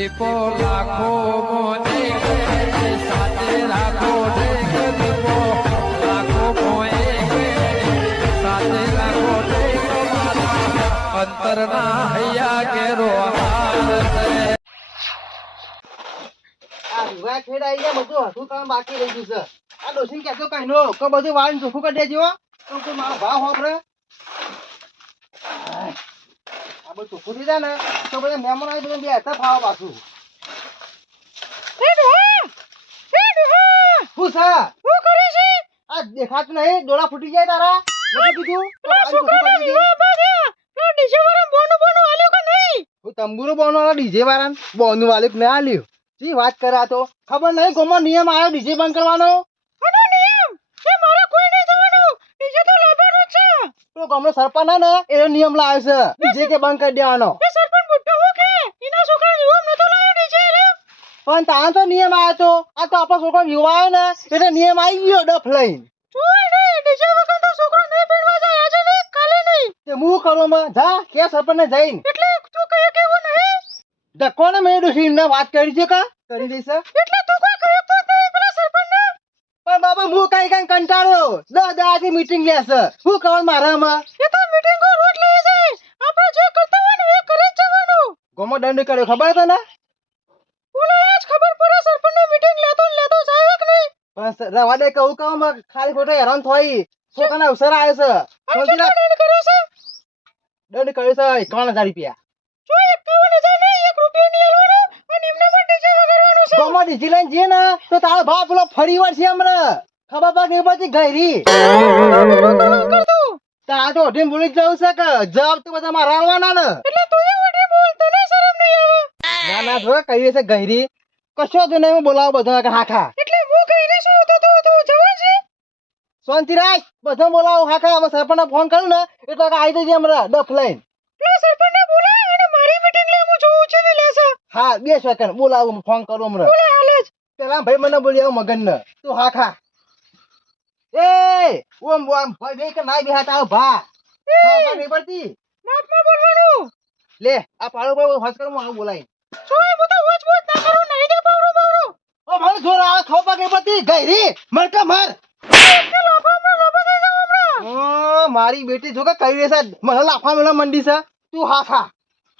દીપો લાખો મોને સાથે રાખો દીપો લાખો મોએ સાથે રાખો અંતરના હૈયા કેરો આ ખેડા અહીંયા બધું હતું કામ બાકી રહી ગયું છે. આ ડોસીને કહેતો કઈ નો તો બધું વાળીને ચોખ્ખું કરી દેજો તો કોઈ મારો ભાવ હોપરે આ બધું ચોખ્ખું થઈ જાય ને તો બધા મહેમાન આવી બધા બે હતા ખાવા પાછું શું છે શું કરે છે આ દેખાતું નહીં ડોળા ફૂટી જાય તારા નથી કીધું તંબુરો બોનો ડીજે વાળા બોનું વાલિક ને આલ્યું જી વાત કરા તો ખબર નહીં ગોમો નિયમ આવ્યો ડીજે બંધ કરવાનો તો ગમનો સરપંચ ને એનો નિયમ લાવ્યો છે ડીજે કે બંધ કરી દેવાનો પણ ત્યાં તો નિયમ આવ્યો તો આ તો આપણો છોકરો યુવા આવ્યો ને એટલે નિયમ આવી ગયો ડફ લઈને હું કરું જા કે સરપંચ ને જઈને કોને મેં ડોશી વાત કરી છે કા કરી દઈશ પણ બાબા હું કઈ કંટાળ્યો દાદાથી મીટિંગ લેશે શું કહેવાનું મારામાં ગોમો દંડ કર્યો ખબર તને બસ રવા દે કહું કહું ખાલી ખોટો હેરાન થોઈ છોકરાના અવસર આવ્યો છે દંડ કર્યો છે 51,000 રૂપિયા ગોમો ડીજી લઈને જઈએ ને તો તારો ભાવ પેલો ફરી વાર છે હમણાં ખબર પાક એ પછી ગયરી તારા તો ઓઢીને બોલી જવું છે કે જવાબ તો બધા મારા આવવાના ને ના ના જો કહીએ છે ગયરી કશો તો નહીં હું બોલાવો બધો કે હાખા શાંતિ રાખ બધો બોલાવો હાખા અમે સરપંચ ફોન કરું ને એટલે આવી જજે હમણાં ડફ લઈને હા 2 સેકન્ડ બોલાવું ફોન કરું હમણાં પેલા ભાઈ મને બોલી આવું મગન ને તું હાખા એ ઓમ ભાઈ કે નાઈ બેહા તારો ભા ખબર નહીં પડતી લે આ પાડો ભાઈ હોશ કરું હું આવું બોલાઈ ઓ મારો જોર આવે ખબર પાક નહીં પડતી ગઈરી મરકા માર મારી બેટી જો કે કહી દે છે મને લાફા મેળા મંડી છે તું હાખા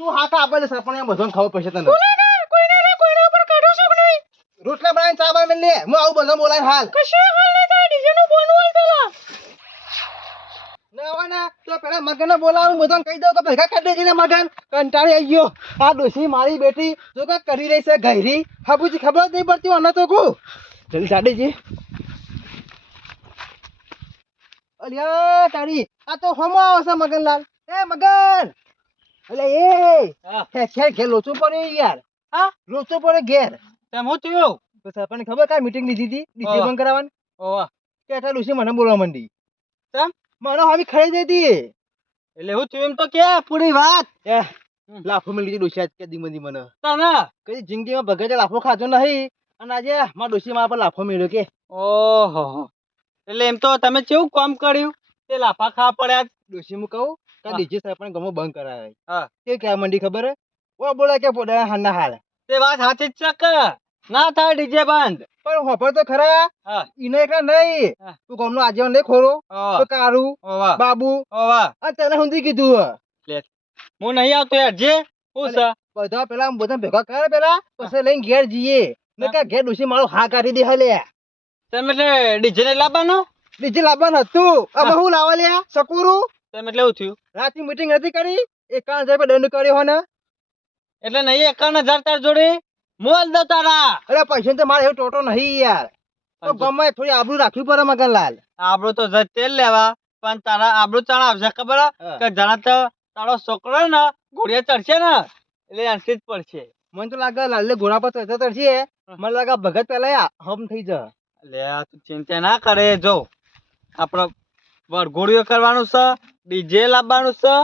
આપણે સરપંચ બધાને ખબર પડશે તને રોટલા બનાવીને ચા બનાવીને લે હું આવું બધા બોલાય હાલ ના તો પેલા મગન બોલાવું બધાને કહી દઉં તો ભેગા કરી દેજે ને મગન કંટાળી આવી ગયો આ ડોસી મારી બેટી જો કે કરી રહી છે ગહેરી હાબુજી ખબર જ નહીં પડતી આને તો કહું જલ્દી ચાડી જી અલ્યા તારી આ તો હમો આવશે મગનલાલ એ મગન એટલે એ ખેર ઘેર લોચો પડે યાર હા લોચો પડે ઘેર તેમ હું થયું તો સરપંચ ખબર કાંઈ મીટિંગ લીધી હતી ડીજે બંધ કરાવવાની ઓવા કે એટલા ડોસી મને બોલવા માંડી તેમ મને હવે ખરી દીધી એટલે હું થયું એમ તો કે પૂરી વાત લાફો મળી ગઈ ડોસી આજ કે દીમદી મને તને કઈ જિંદગીમાં ભગતે લાફો ખાધો નહીં અને આજે મારા ડોસી મારા પર લાફો મળ્યો કે ઓહો એટલે એમ તો તમે કેવું કામ કર્યું તે લાફા ખાવા પડ્યા ડોસી હું કહું કે ડીજે સરપંચ ગમો બંધ કરાવે હા કે ક્યાં મંડી ખબર હે ઓ બોલે કે પોડા હાના હાલ તે વાત સાચી જ છે કે ના થાય ડીજે બંધ પણ હોફર તો ખરા ઈને એકલા નહીં તું ગમનો આજીવન નહીં ખોરો તો કારું બાબુ આ તને હુંદી કીધું હું નહીં આવતો યાર જે હું છે બધા પેલા બધા ભેગા કરે પેલા પછી લઈને ઘેર જઈએ ને કે ઘેર ડોસી મારો હા કાઢી દે હલે તમે એટલે ડીજે ને લાવવાનું ડીજે લાવવાનું હતું હવે હું લાવવા લ્યા સકુરું તમે એટલે એવું થયું રાતની મીટિંગ હતી કરી 51,000 દંડ કર્યો હો ને એટલે નહીં 51,000 તાર જોડે મોલ દો તારા અરે પૈસા તો મારે એવું ટોટો નહીં યાર તો ગમે થોડી આબરૂ રાખવી પડે મગનલાલ આબરૂ તો તેલ લેવા પણ તારા આબરૂ ચાણ આવશે ખબર કે જણા તો તારો છોકરો ને ઘોડિયા ચડશે ને એટલે અંશી જ પડશે મને તો લાગે લાલે ઘોડા પર ચડશે મને લાગે ભગત પેલા હમ થઈ જા લે તું ચિંતા ના કરે જો આપણો વરઘોડીઓ કરવાનું છે ડીજે લાવવાનું છે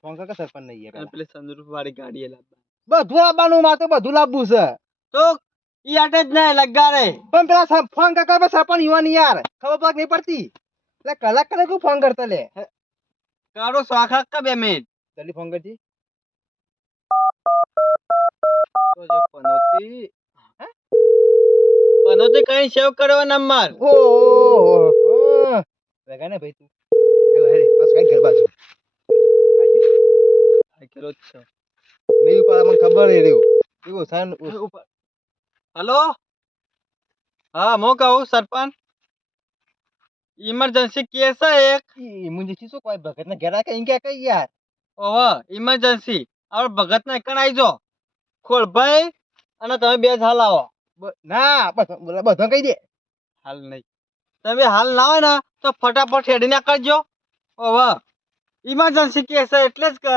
ફોન કર સરપંચ નહીં યાર પેલી સંદૂર વાળી ગાડી લાવવાનું બધું લાવવાનું માં તો બધું લાવવું છે તો ઈ આટે જ નહીં લગાડે પણ પેલા ફોન કાકા પર સરપંચ યુવાની યાર ખબર પાક નહીં પડતી એટલે કલાક કરે તું ફોન કરતા લે કારો સ્વાખા કા 2 મિનિટ જલ્દી ફોન કરજી તો જે પનોતી કઈ સેવ કરવો નંબર ઓ વેગાને ભાઈ તું હેલો હેલે બસ કઈ ઘર બાજુ આકેલો જ છે નહીં ઉપર મને ખબર નહીં રહ્યું એવું સાન હલો હા હું કહું સરપંચ ઇમરજન્સી કેસ છે એક મુંજે શું કોઈ ભગત ના ઘેરા કઈ કે કઈ યાર ઓહો ઇમરજન્સી હવે ભગત ના એકણ આવી જો ખોળભાઈ અને તમે બે જ હાલ આવો ના બસ બધો કહી દે હાલ નહીં તમે હાલ ના હોય ને તો ફટાફટ હેડીને કરજો ઓહો ઇમરજન્સી કેસ છે એટલે જ કે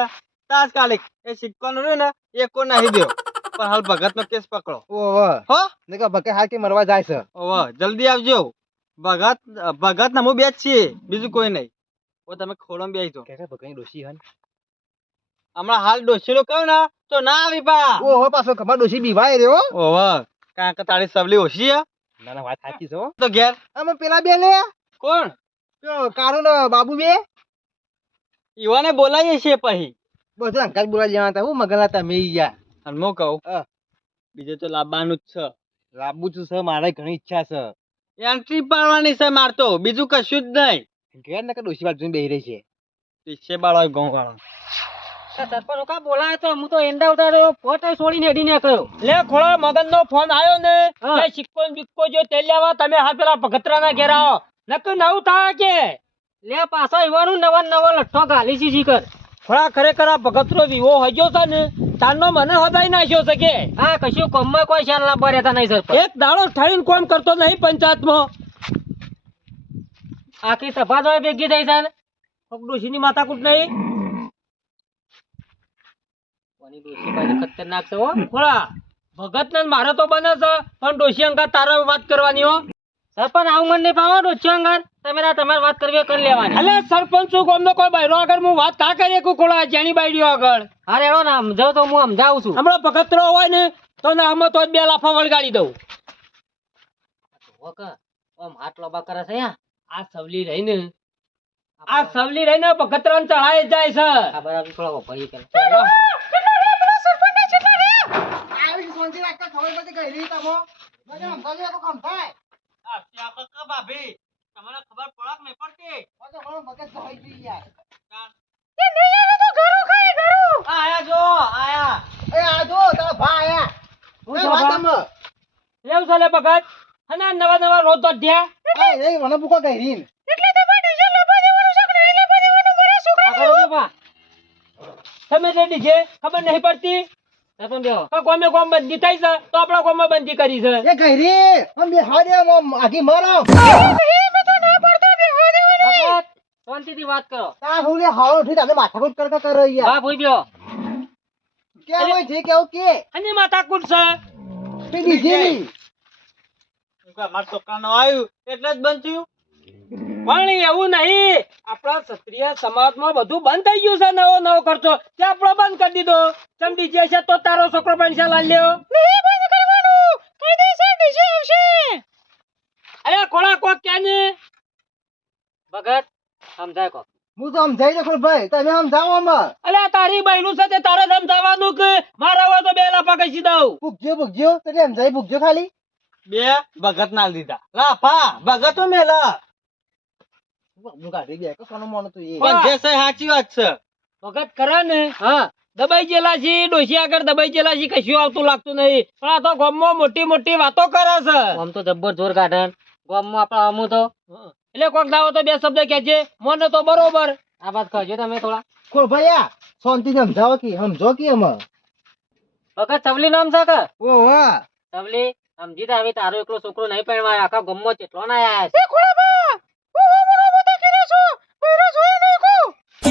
તાત્કાલિક એ સિક્કોનો રહ્યો ને એ કો નાહી દો પણ હાલ ભગત નો કેસ પકડો ઓહો હો ને કે ભગત હાલ કે મરવા જાય છે ઓહો જલ્દી આવજો ભગત ના હું બે જ છીએ બીજું કોઈ નહીં ઓ તમે ખોળમ બે આવજો કે ભગત ની ડોશી હન હમણાં હાલ ડોશીનો કહું ને તો ના આવી પા ઓહો પાછો ખબર ડોશી બીવાય રહ્યો ઓહો કારણ કે તારી સવલી ઓછી હે ના ના વાત સાચી છે હો તો ઘેર આમાં પેલા બે લે કોણ પેલો કારો ને બાબુ બે ઈવાને બોલાવીએ છીએ પછી બધા અંકલ બોલાવી જવાના હતા હું મગલા તમે યાર અને હું કહું હા. બીજું તો લાવવાનું જ છે લાંબુ છું છે મારે ઘણી ઈચ્છા છે એન્ટ્રી પાડવાની છે મારતો બીજું કશું જ નહીં ઘેર ને કે ડોશી બાજુ બેહી રહી છે પીછે બાળો ઘઉં વાળો સરપંચ કા બોલાય તો હું તો એંડા ઉતાર્યો ફોટો છોડીને હેડી નીકળ્યો લે ખોળો મગન નો ફોન આવ્યો ને કે સિક્કો ને બિક્કો જો તેલ લેવા તમે હાલ પેલા ભગતરા ના ઘેર આવો નકર નવું થાય કે લે પાછો ઈવાનું નવો લઠ્ઠો ગાલી સીધી કર ખોળા ખરેખર આ ભગતરો વિવો હજ્યો છે ને તારનો મને હદાઈ નાખ્યો છે કે હા કશું કોમમાં કોઈ શાલ ના પડે નહીં સરપંચ એક દાડો થઈને કોમ કરતો નહીં પંચાયતમાં આખી સભા તો ભેગી થઈ છે ને ડોશીની માથાકૂટ નહીં કોની ડોશી પાછી ખતરનાક છે હો ખોળા ભગત ને મારે તો બને છે પણ ડોશી અંગા તારે વાત કરવાની હો સરપંચ આવું મન નહીં પાવો ડોશી અંગા તમારે વાત કરવી કરી લેવાની એટલે સરપંચ શું ગમનો કોઈ બાયરો આગળ હું વાત કા કરીએ કો ખોળા જેની બાયડીઓ આગળ અરે એનો ના સમજાવ તો હું સમજાવું છું હમણાં ભગતરો હોય ને તો ના હમ તો બે લાફા વળગાડી દઉં ઓકે ઓમ આટલો બકરા છે આ સવલી રહીને ભગતરાને ચડાઈ જાય છે આ બરાબર થોડો ભાઈ કે આવી શાંતિ રાખતા ખબર પછી ગઈ રહી તમો મને સમજાવી તો કામ થાય ભાભી તમને ખબર પડક નહીં પડતી તો ઘણો મગજ જાય છે યાર આયા જો આયા એ આ જો તારા ભા આયા હું એ છો વાત ભા? તમ લેવ ચાલે ભગત અને આ નવા રોજ તો ધ્યા એ નહીં મને ભૂકો ગઈ રીન તમે રેડી છે ખબર નહીં પડતી ગોમે ગોમ બંધી થઈ છે તો આપણા ગોમમાં બંધી કરી છે એ ગઈ રી હમ બે હાડે આખી મારો ભગત શાંતિથી વાત કરો તા હુલે હાવ ઉઠી તાને માથાકૂટ કરકા કરો યાર બા ભૂઈ ગયો કેવું હોય છે કેવું કે અને માતા કુટ છે તે દીજી મારા છોકરાનો આવ્યું એટલે જ બનતું પણ એવું નહીં આપણા ક્ષત્રિય સમાજમાં બધું બંધ થઈ ગયું છે નવો ખર્ચો તે આપણો બંધ કરી દીધો ચમ ડીજે છે તો તારો છોકરો પૈસા લાલ લ્યો નહીં બંધ કરવાનું કાયદેસર ડીજે આવશે અરે કોળા કોક ક્યાં ને ભગત સમજાય કો હું તો સમજાઈ દો ભાઈ તમે સમજાવો અમાર અલે તારી બહેનું છે તે તારે સમજાવવાનું કે મારા હોય તો બે લાફા કસી દઉં ભૂગજો તો સમજાઈ ભૂગજો ખાલી બે ભગત ના દીધા લાફા ભગતો મેલા હું કાઢી ગયા કે સોનો મોનો તો એ પણ જે છે સાચી વાત છે ભગત કરે ને હા દબાઈ ગયેલા છે ડોશી આગળ દબાઈ ગયેલા છે કશું આવતું લાગતું નહીં પણ આ તો ગામમાં મોટી વાતો કરે છે આમ તો જબ્બર જોર કાઢે ગામમાં આપણા અમુ તો એટલે કોક દાવો તો બે શબ્દ કહે છે મને તો બરોબર આ વાત કહેજો તમે થોડા ખોલ ભાઈ આ શાંતિ સમજાવો કે સમજો કે અમાર ભગત સવલી નામ છે કે ઓ વાહ સવલી સમજી તા હવે તારો એકલો છોકરો નહીં પરણવાય આખા ગામમાં કેટલો ના આયા છે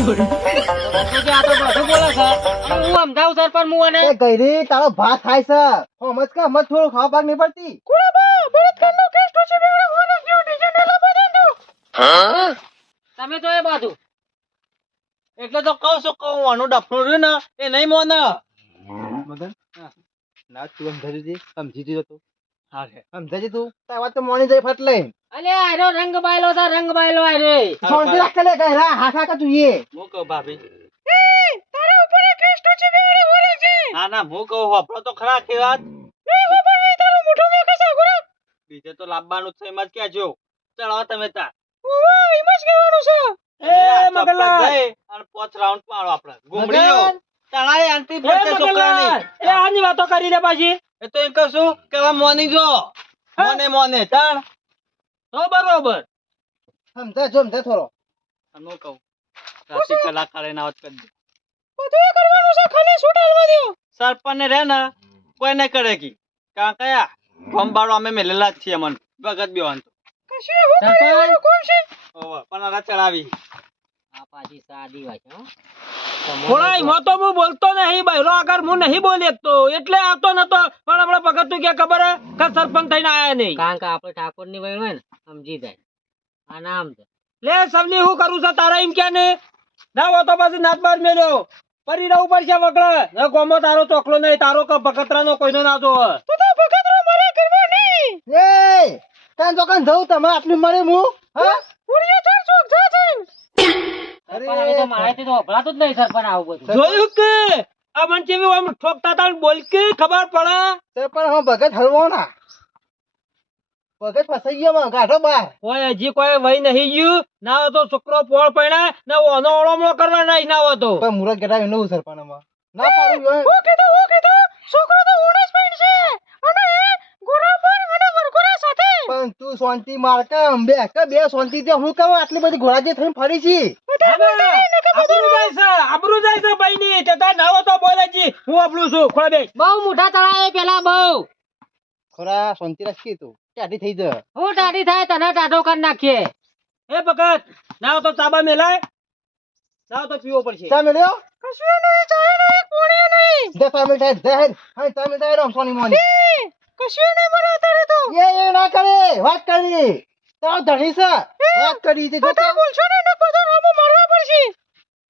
આ તો બધું બોલે છે અને હું સમજાવું સર પણ હું અને એ ગઈરી તારો ભાત થાય છે સમજ કે મત થોડું ખાવા ભાગ નહીં પડતી તમે તો એ બાજુ એટલે તો કહું છું કહું આનું ડફનું રહ્યું ને એ નહીં મોને મગન ના તું સમજી દીધો તું હા રે સમજાજી તું તાર વાત તો મોની જઈ ફટ લઈને અલે આરો રંગ બાયલો છે રંગ બાયલો આરે શાંતિ રાખ લે ગઈરા હા ખા તું એ હું કહું ભાભી ના ના હું કહું હોપડો તો ખરા આખી વાત બીજે તો લાવવાનું છે એમ જ કહેજો ચલાવો તમે તાર એ મગનલાલ અને 5 રાઉન્ડ મારો આપણે ઘૂમડીઓ તણાય આંટી એ પડશે મગનલાલ છોકરાની એ આની વાતો કરી લે પાછી એ તો એમ કહું છું કે હવે મોની જો મોને તાણ તો બરોબર સમજે થોડો હું કહું રાશિ કલાકારે નાવત કરી દે બધું કરવાનું છે ખાલી છૂટ હાલવા દો સરપંચ રે ને કોઈ નહીં કરે કી કારણ કયા ગોમબાળો અમે મેલેલા જ છીએ મન ભગત બેવાન તો ઓવે પણ આ ચડાવી થોડા એમાં તો હું બોલતો નહીં બહેરો આગળ હું નહીં બોલી શકતો એટલે આવતો નતો પણ આપણે ભગત તું કે ખબર હે કે સરપંચ થઈને આયા નહીં કારણ કે આપણે ઠાકોર ની વહીણ હોય ને સમજી જાય આ નામ છે લે સવલી હું કરું છું તારા એમ કે ને ના હો તો પછી નાત બાર મેલ્યો પરી રહું પડશે વગડે ને ગોમો તારો ચોકલો નહીં તારો કે ભગતરાનો કોઈનો ના જો તું તો ભગતરો મારા ઘરમાં નહીં એ કાન તો કાન જવું તમે આટલું મળે હું હા પુરિયા ચાર ચોક જા છે સરપંચ હવે તો મારાથી તો અભડાતું જ નહીં સરપંચ આવું બધું જોયું કે આ મન કેવી આમ ઠોકતા તા બોલ કે ખબર પડે પણ હું ભગત હલવો ના ભગત ફસાઈ ગયો માં કાઢો બહાર કોઈ હજી કોઈ વહી નહીં ગયું ના હોય તો છોકરો પોળ પડ્યા ને ઓનો ઓળમણો કરવા નહીં ના હોય તો પણ મુરત ગટાવી નવું સરપંચમાં ના પાડું હું કીધું છોકરો તો ઓણે જ પેન્ટ છે અને એ ગોરા પર અને વરગોરા સાથે પણ તું શાંતિ માર કે અંબે કે બે શાંતિ તે હું કહું આટલી બધી ઘોડા જે થઈને ફરી છી આબરૂ જાય છે ભાઈ ની તે તાર ના હોય તો બોલે જી હું આપણું છું ખોળા બે બહુ મોટા તળાવે પેલા બહુ ખોરા શાંતિ રાખી તું ટાઢી થઈ જા હું ટાઢી થાય તને ટાઢો કરી નાખીએ એ ભગત ના હોય તો તાબા મેલાય ના હોય તો પીવો પડશે ચા મળ્યો કશું નહીં ચાય નહીં કોણી નહીં દે ચા મિલ થાય જાહેર હા ચા મિલ થાય રામ સોની મોની કશું નહીં મને અત્યારે તો એ ના કરે વાત કરી તારો ધણી છે વાત કરી તે જોતા બોલશો ને ન બધો રામો મારવા પડશે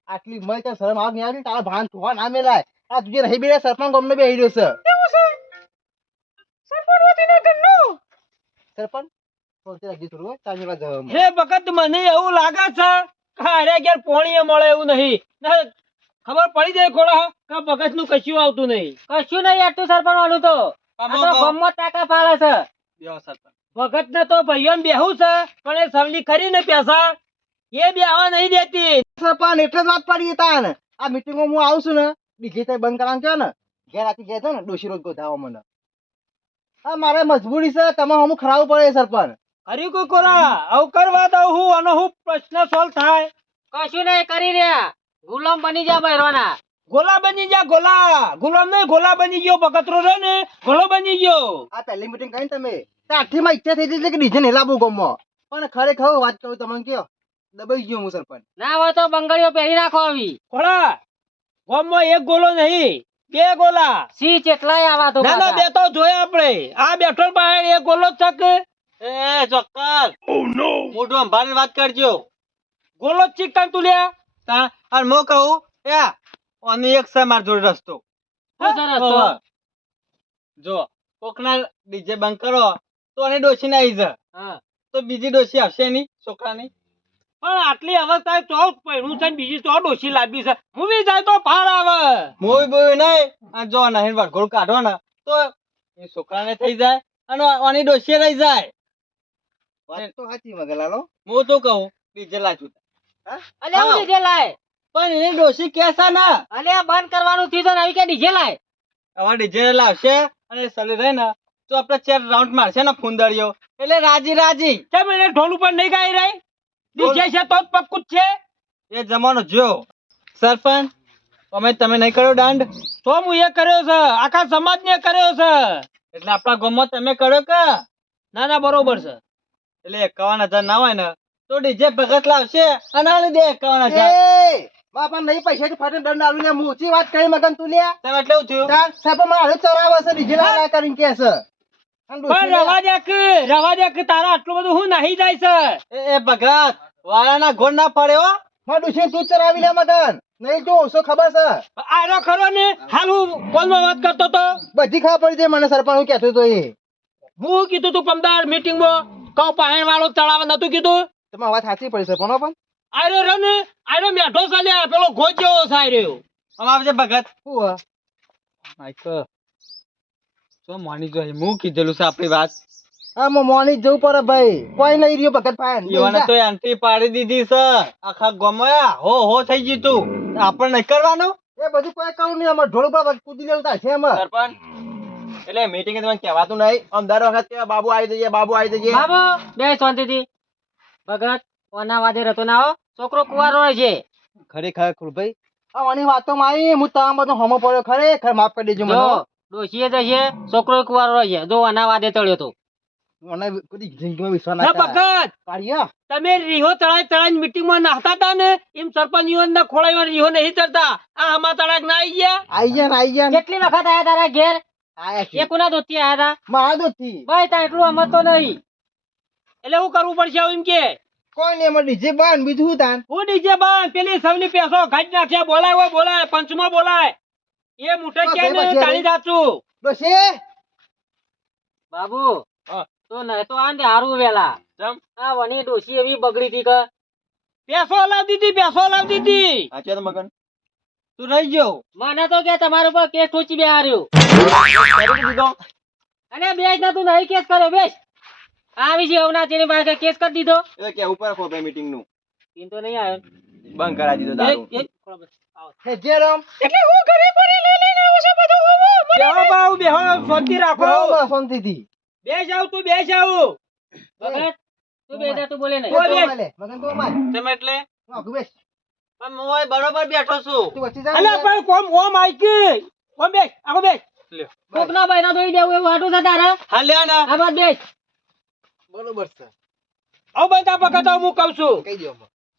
આટલી મય તને શરમ આવ નહીં આવી તારા ભાન તું ના મેલાય આ તુજે રહી બે સરપંચ ગમને બેહી રહ્યો છે કેવું છે સરપંચ વતીના ઘરનો સરપંચ શાંતિ રાખી થોડું ચા મેલા જવા હે ભગત મને એવું લાગે છે કે અરે ઘેર પોણીએ મળે એવું નહીં ના ખબર પડી જાય ખોડા કે ભગત નું કશું આવતું નહીં કશું નહીં આટલું સરપંચ વાળું તો આ તો ગમત ટાકા પાડે છે બેહો સરપંચ ભગત ને તો ભાઈઓ બેહું છે પણ એ સવલી ખરી ને પૈસા એ બેહવા નહીં દેતી સરપંચ એટલે જ વાત પડી તાન આ મીટિંગમાં હું આવું છું ને ડીજે તે બંધ કરવાનું કહો ને ઘેર આથી ગયા છો ને ડોશી રોજ ગોધાવો મને આ મારે મજબૂરી છે તમે હમું ખરાવું પડે સરપંચ હરી કોઈ કોરા આવું કરવા દઉં હું અને હું પ્રશ્ન સોલ્વ થાય કશું નહીં કરી રહ્યા ગુલામ બની જા બહેરવાના ગોલા બની જા ગોલા ગુલામ નહીં ગોલા બની ગયો ભગતરો રે ને ગોલો બની ગયો આ પહેલી મીટિંગ કરીને તમે આઠી માં ઈચ્છા થઈ હતી કે ડીજે નહીં લાવવું ગમો પણ ખરેખર વાત કહું તમને કયો દબાઈ ગયો હું સરપંચ ના હોય તો બંગડીઓ પહેરી નાખો આવી ખોડા ગોમમાં એક ગોલો નહીં બે ગોલા સી ચેટલાય આવા તો ના ના બે તો જોયા આપણે આ બેઠો પાસે એક ગોલો જ છે એ ચોક્કસ મોઢું અંભારી વાત કરજો ગોલો જ ચીક તું લ્યા તા અને મો કહું એ ઓની એક છે માર જોડે રસ્તો શું સરસ તો જો કોકના ડીજે બંધ કરો તો એને ડોશી ના આવી જા હા તો બીજી ડોશી આવશે નહીં છોકરાની પણ આટલી અવસ્થાએ ચોક પહેરું છે ને બીજી ચો ડોશી લાવી છે મૂવી જાય તો પાર આવે મોઈ બોઈ નહીં અને જો નહીં વરઘોડ કાઢો ને તો એ છોકરાને થઈ જાય અને ઓની ડોશી રહી જાય વાત તો સાચી મગલાલો હું તો કહું ડીજે લાચું અલે હું ડીજે લાય પણ એની ડોશી કેસા ના અલે આ બંધ કરવાનું થયું તો ને આવી કે ડીજે લાય હવે ડીજે લાવશે અને સલી રહે ને તો આપણે 4 રાઉન્ડ મારશે ને ફૂંદડીઓ એટલે રાજી રાજી કેમ એને ઢોલ ઉપર નહીં ગાઈ રહી દીજે છે તો જ પક્કું જ છે એ જમાનો જો સરપંચ અમે તમે નહીં કર્યો દાંડ તો હું એ કર્યો છે આખા સમાજ ને કર્યો છે એટલે આપણા ગામમાં તમે કર્યો કે ના ના બરોબર છે એટલે 51,000 ના હોય ને તો ડીજે ભગત લાવશે અને આલી દે 51,000 એ બાપા નહીં પૈસા ફાટે દંડ આલું ને મૂચી વાત કરી મગન તું લ્યા તમે એટલે એવું થયું તાર સાપા મારે ચરાવે છે ડીજે લાલા કરીને કે છે અને ડોશી પણ રવા દે કે તારા આટલું બધું હું નહીં જાય છે એ ભગત વાળાના ઘોડ ના પડે હો માં ડોશી તું જ ચરાવી લે મગન નહીં જો ઓછો ખબર છે આરો ખરો ને હાલ હું કોલમાં વાત કરતો તો બધી ખબર પડી જાય મને સરપંચ હું કહેતો તો એ હું કીધું તું પમદાર મીટિંગમાં કહું પાહણ વાળો ચડાવવા નતું કીધું તમારી વાત સાચી પડી સરપંચ પણ આર્યો રે ને આર્યો મેઠો ચાલ્યા પેલો ગોજ જેવો સાય રહ્યો આમ આવજે ભગત શું માઈક તો માની જો હું કીધેલું છે આપણી વાત હા મોની જ જવું પડે ભાઈ કોઈ નહીં રહ્યો ભગત ભાઈ ઈવાને તો એન્ટ્રી પાડી દીધી છે આખા ગમયા હો થઈ ગયું તું આપણે નહીં કરવાનું એ બધું કોઈ કહું નહીં અમાર ઢોળ પર કૂદી લેવતા છે એમાં સરપંચ એટલે મીટિંગ તમને કહેવાતું નહીં આમ દર વખત કે બાબુ આવી જઈએ બાબુ બે શાંતિથી ભગત ઓના વાદે રતો ના હો છોકરો કુવારો હોય છે ખરેખર ખુરભાઈ આની વાતોમાં આવી હું તમામ બધો હમો પડ્યો ખરેખર માફ કરી દેજો મને જો ડોશીએ જશે છોકરો કુવારો હોય છે જો ઓના વાદે ચડ્યો તો મને કદી જિંદગીમાં વિશ્વાસ ના ના કરાય. ભગત કાઢ્યા તમે રીહો તળાઈ મીટિંગ માં નાહતા હતા ને એમ સરપંચ યુવાન ના ખોળામાં રીહો નહીં ચડતા આ હમા તળાક ના આવી ગયા આઈ ગયા ને કેટલી વખત આયા તારા ઘેર આયા એ કુના દોસ્તી આયા તા મારા દોસ્તી ભાઈ તા એટલું સમજતો નહીં એટલે શું કરવું પડશે હવે એમ કે કોઈ નહીં અમારે ડીજે બાન બીજું શું તાન હું ડીજે બાન પેલી સૌની પેસો ગાડી નાખ્યા બોલાય હોય બોલાય પંચમાં બોલાય એ મુઠે બસ, ક્યાં બસ, ને તાળી જાચું ડોશી બાબુ હા. તો નહીં તો આંધે હારું વેલા ચમ? આ વની ડોશી એવી બગડી હતી કે પેસો લાવી દીધી પેસો લાવી દીધી સાચે તો મગન તું રહી ગયો મને તો કે તમારા ઉપર કેસ ઠોચી બે હાર્યો કરી દીધો અને બેસ ના તું નહીં કેસ કર્યો બેસ આવી છે હવના તેની પાસે કેસ કરી દીધો એટલે કે ઉપર ખો ભાઈ મીટિંગ નું તીન તો નહીં આવ્યો બંધ કરાવી દીધો દારૂ હે જેરમ એટલે હું ઘરે પડે લઈ લઈને આવું છું બધું બેહો બાઉ બેહો શાંતિ રાખો બરાબર શાંતિથી બેસ આવ તું બેસ આવ ભગત તું બેસ તું બોલે નહીં બોલ. તો માલે મગન તો માલ તમે એટલે આગુ બેસ પણ હું બરોબર બેઠો છું તું વચ્ચે જા અલા પણ કોમ ઓમ આઈકી કોમ બેસ આગો બેસ કોકના બૈરા દોઈ દેવું એવું હાટું છે તારા હાલ્યા ના આ બાદ બેસ બરોબર છે આવ બધા પકડતા હું કહું છું કહી દો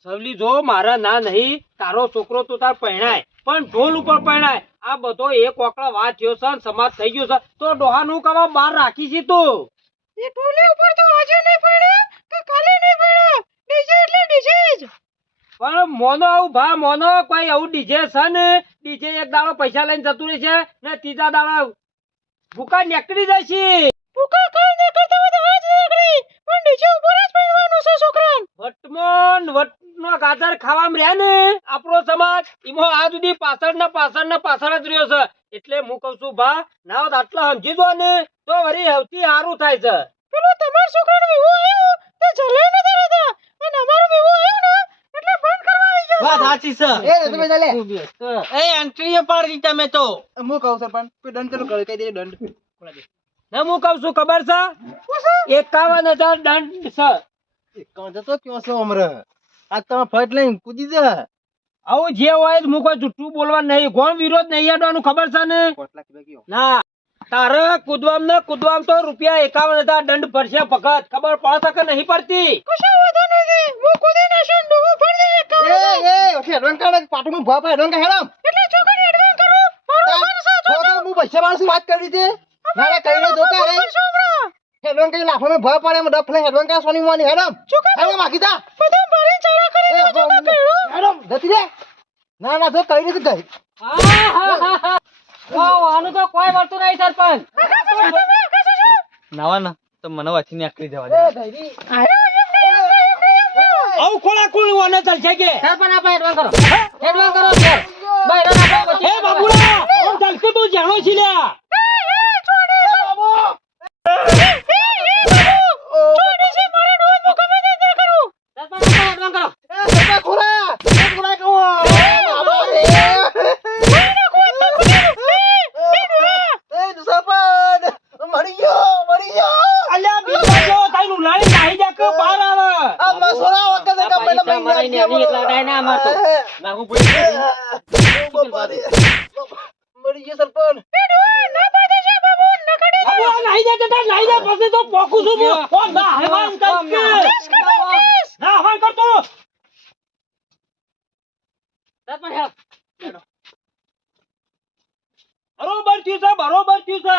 સવલી જો મારા ના નહીં તારો છોકરો તો તાર પરણાય પણ ઢોલ ઉપર પરણાય આ બધો એક ઓકળા વાત થયો છે ને સમાજ થઈ ગયો છે તો ડોહાનું કવા બહાર રાખી છે તું એ ઢોલે ઉપર તો આજે નહીં પરણ્યા કે કાલે નહીં પરણ્યા ડીજે એટલે ડીજે જ પણ મોનો આવું ભા મોનો કોઈ આવું ડીજે છે ને ડીજે એક દાડો પૈસા લઈને જતું રહે છે ને ત્રીજા દાડા ભૂકા નીકળી જાય છે ભૂકા કઈ ન કરતા હોય તો આજ નીકળી પણ ડીજે ઉપર જ પરણવાનું છે છોકરાને વટમોન વટનો ગાજર ખાવામાં રહ્યા ને આપણો સમાજ એમાં આ સુધી પાછળ જ રહ્યો છે એટલે હું કહું છું ભા ના હોત આટલા સમજી દો ને તો વળી સૌથી સારું થાય છે પેલો તમારા છોકરાનો વિવો આવ્યો તે જલે નતા રહેતા અને અમારો વિવો આવ્યો ને એટલે બંધ કરવા આવી ગયો વાત સાચી છે એ તમે ચાલે તું બેસ તો. એ એન્ટ્રી પાડી તમે તો હું કહું સરપંચ કોઈ દંડ ચલો કહી દેજો દંડ ને હું કહું છું ખબર છે 51,000 દંડ છે કોણ જતો ક્યાં છો અમરે આજ તમે ફટ લઈને કૂદી જા આવું જે હોય હું કોઈ જુઠ્ઠું બોલવા નહીં કોણ વિરોધ નહીં આડવાનું ખબર છે ને કોટલા કીધા કયો ના તારે કૂદવામ તો રૂપિયા 51,000 દંડ ભરશે ભગત ખબર પડે કે નહીં પડતી એ ઓકે એડવાન્સ કાઢ પાટુમાં ભાપ એડવાન્સ કાઢ હેરામ એટલે છોકરી એડવાન્સ કરો હું પૈસા માણસ વાત કરી છે ના કઈ રે દોકા રે એડવાન્સ કઈ લાફો મે ભાપ પડે મે ડફલે એડવાન્સ કા સોની મોની હેરામ હેરામ માગી જા બધા મારી ચાળા કરી હેરામ જતી રે ના જો કઈ રીતે ગઈ આનું તો કોઈ વળતું નહીં સરપંચ નાવા ના તો મને વાંચી નીકળી જવા એ દે ગઈ આવું ખોળા ખોળ વાને ચાલશે કે સરપંચ આપણે એડવાન્સ કરો એડવાન્સ કરો ઘેર. બૈરાને આપણે હે બાબુલા ઓમ ચાલશે તું જાણો છે લ્યા સરપંચ આપણે એડવાન્સ કરો અલ્યા બીજા જો તાઈનું લાઈ નાહી જા કે બહાર આવે આ પૈસા મારા એને એની એટલા ડાય ના મારતો ના હું પૂરી બાબુ આ નાહી જા જતા નાહી જા પછી તો પોકું છું હું ઓ ના હવાન કરકે ના હવાન કરતો સરપંચ હેડ. બરોબર થયું છે